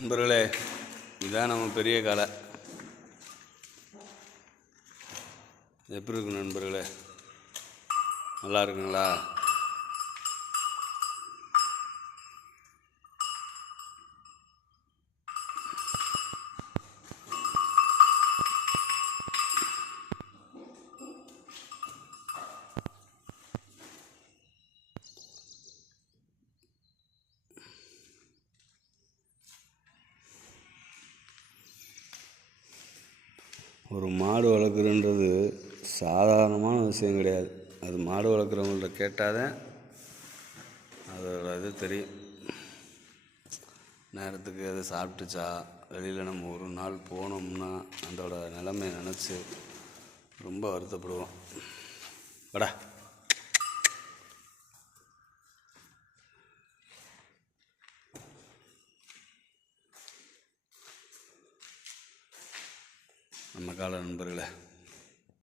நண்பர்களே இதுதான் நம்ம பெரிய காலை. எப்படி இருக்கு நண்பர்களே? நல்லா இருக்குங்களா? ஒரு மாடு வளர்க்குறன்றது சாதாரணமான விஷயம் கிடையாது. அது மாடு வளர்க்குறவங்கள்ட்ட கேட்டால் தான் அதோட இது தெரியும். நேரத்துக்கு அது சாப்பிட்டுச்சா? வெளியில் நம்ம ஒரு நாள் போனோம்னா அதோட நிலைமையை நினச்சி ரொம்ப வருத்தப்படுவோம். வாடா. நம்ம கால நண்பர்களே.